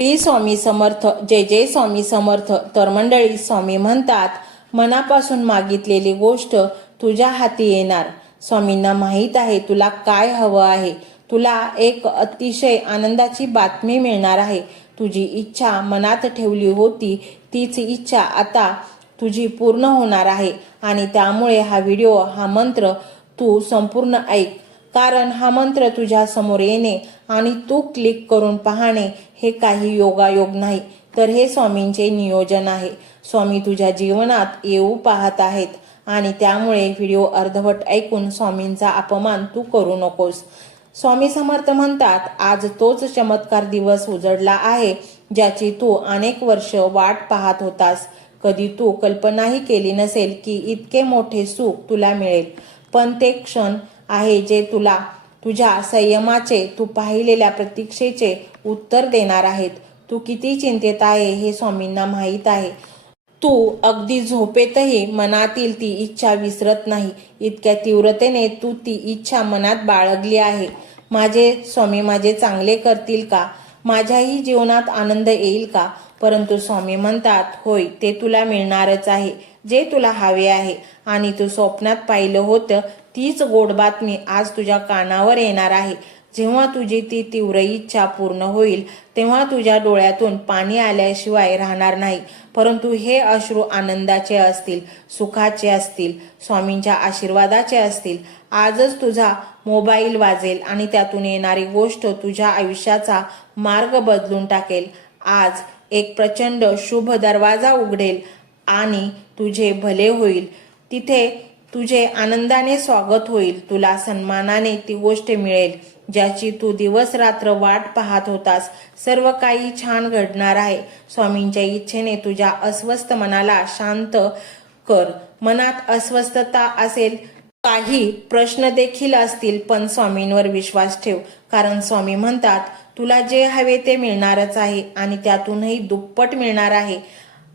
श्री स्वामी समर्थ जय जय स्वामी समर्थ तर मंडळी स्वामी म्हणतात मनापासून मागितलेली गोष्ट तुझ्या हाती येणार. स्वामींना माहीत आहे तुला काय हवं आहे? तुला एक अतिशय आनंदाची बातमी मिळणार आहे. तुझी इच्छा मनात ठेवली होती तीच इच्छा आता तुझी पूर्ण होणार आहे. आणि त्यामुळे हा व्हिडिओ हा मंत्र तू संपूर्ण ऐक. कारण हा मंत्र तुझ्या समोर येणे आणि तू क्लिक करून पाहणे हे काही योगायोग नाही. तर हे स्वामींचे नियोजन आहे. स्वामी तुझ्या जीवनात येऊ पाहत आहेत आणि त्यामुळे व्हिडिओ अर्धवट ऐकून स्वामींचा अपमान तू करू नकोस. स्वामी समर्थ म्हणतात आज तोच चमत्कार दिवस उजडला आहे ज्याची तू अनेक वर्ष वाट पाहत होतास. कधी तू कल्पनाही केली नसेल की इतके मोठे सुख तुला मिळेल. पण ते क्षण आहे जे तुला तुझ्या संयमाचे तू पाहिलेल्या प्रतीक्षेचे उत्तर देणार आहेत. तू किती चिंतेत आहे हे स्वामींना माहीत आहे. तू अगदी झोपेतही मनातील ती इच्छा विसरत नाही. इतक्या तीव्रतेने तू ती इच्छा मनात बाळगली आहे. माझे स्वामी माझे चांगले करतील का? माझ्याही जीवनात आनंद येईल का? परंतु स्वामी म्हणतात होय ते तुला मिळणारच आहे. जे तुला हवे आहे. आणि तू स्वप्नात पाहिलं होतं तीच गोड बातमी आज तुझ्या कानावर येणार आहे. जेव्हा तुझी ती तीव्र इच्छा पूर्ण होईल तेव्हा तुझ्या डोळ्यातून पाणी आल्याशिवाय राहणार नाही. परंतु हे अश्रू आनंदाचे असतील सुखाचे असतील स्वामींच्या आशीर्वादाचे असतील. आजच तुझा मोबाईल वाजेल आणि त्यातून येणारी गोष्ट तुझ्या आयुष्याचा मार्ग बदलून टाकेल. आज एक प्रचंड शुभ दरवाजा उघडेल आणि तुझे भले होईल. तिथे तुझे आनंदाने स्वागत होईल तुला सन्मानाने ती गोष्ट मिळेल ज्याची तू दिवस रात्र वाट पाहत होतास. सर्व काही छान घडणार आहे. स्वामींच्या इच्छेने तुझ्या अस्वस्थ मनाला शांत कर. मनात अस्वस्थता असेल काही प्रश्न देखील असतील पण स्वामींवर विश्वास ठेव. कारण स्वामी म्हणतात तुला जे हवे ते मिळणारच आहे आणि त्यातूनही दुप्पट मिळणार आहे.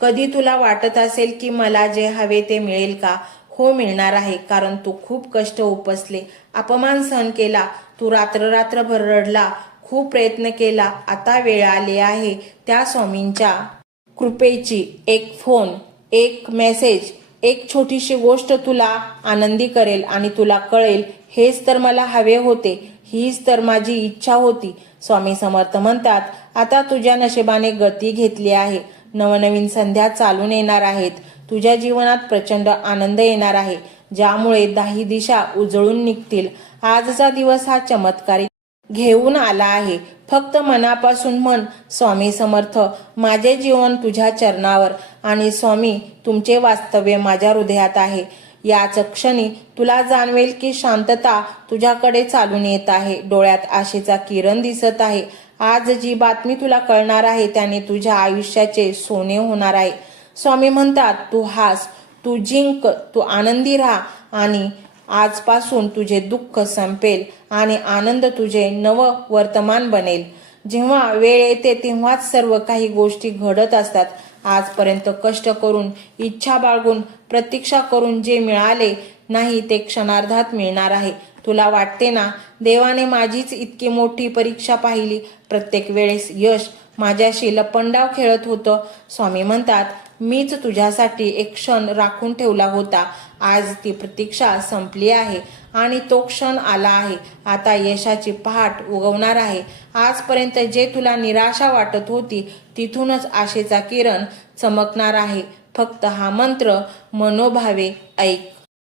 कधी तुला वाटत असेल की मला जे हवे ते मिळेल का? हो मिळणार आहे कारण तू खूप कष्ट उपसले. अपमान सहन केला तू रात्र रात्रभर रडला खूप प्रयत्न केला आता वेळ आली आहे त्या स्वामींच्या कृपेची. एक फोन एक मेसेज एक छोटीशी गोष्ट तुला आनंदी करेल आणि तुला कळेल हेच तर मला हवे होते हीच तर माझी इच्छा होती. स्वामी समर्थ म्हणतात आता तुझ्या नशिबाने गती घेतली आहे. नवनवीन संध्या चालून येणार आहेत. तुझ्या जीवनात प्रचंड आनंद येणार आहे ज्यामुळे दाही दिशा उजळून निघतील. आजचा दिवस हा चमत्कारी घेऊन आला आहे. फक्त मनापासून म्हण स्वामी समर्थ माझे जीवन तुझ्या चरणावर आणि स्वामी तुमचे वास्तव्य माझ्या हृदयात आहे. याच क्षणी तुला जाणवेल की शांतता तुझ्याकडे चालून येत आहे. डोळ्यात आशेचा किरण दिसत आहे. आज जी बातमी तुला कळणार आहे त्याने तुझ्या आयुष्याचे सोने होणार आहे. स्वामी म्हणतात तू हास तू जिंक तू आनंदी राहा आणि आजपासून तुझे दुःख संपेल आणि आनंद तुझे नव वर्तमान बनेल. जेव्हा वेळ येते तेव्हाच सर्व काही गोष्टी घडत असतात. आजपर्यंत कष्ट करून इच्छा बाळगून प्रतीक्षा करून जे मिळाले नाही ते क्षणार्धात मिळणार आहे. तुला वाटते ना देवाने माझीच इतकी मोठी परीक्षा पाहिली. प्रत्येक वेळेस यश माझ्याशी लपंडाव खेळत होतं. स्वामी म्हणतात मीच तुझ्यासाठी एक क्षण राखून ठेवला होता. आज ती प्रतीक्षा संपली आहे आणि तो क्षण आला आहे. आता यशाची पहाट उगवणार आहे. आजपर्यंत जे तुला निराशा वाटत होती तिथूनच आशेचा किरण चमकणार आहे. फक्त हा मंत्र मनोभावे ऐक.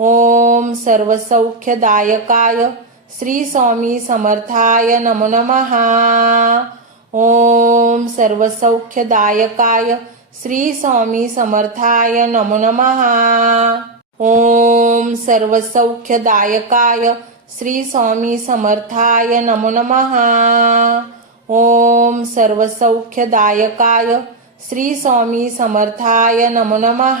ओम सर्वसौख्यदायकाय श्री स्वामी समर्थाय नमो नमः। ओम सर्वसौख्यदायकाय श्री स्वामी समर्थाय नमो नमः। ओम सर्वसौख्यदायकाय श्री स्वामी समर्थाय नमो नमः। ओम सर्वसौख्यदायकाय श्री स्वामी समर्थाय नमो नमः।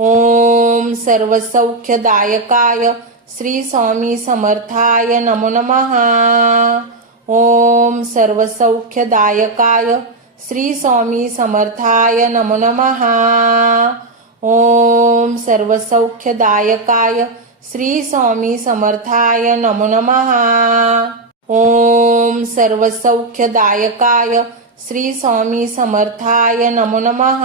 ओम सर्वसौख्यदायकाय श्री स्वामी समर्थाय नमो नमः। ओम सर्वसौख्यदायकाय श्री स्वामी समर्थाय नमो नमः। ओम सर्वसौख्यदायकाय श्री स्वामी समर्थाय नमो नमः। ओम सर्वसौख्यदायकाय श्री स्वामी समर्थाय नमो नमः।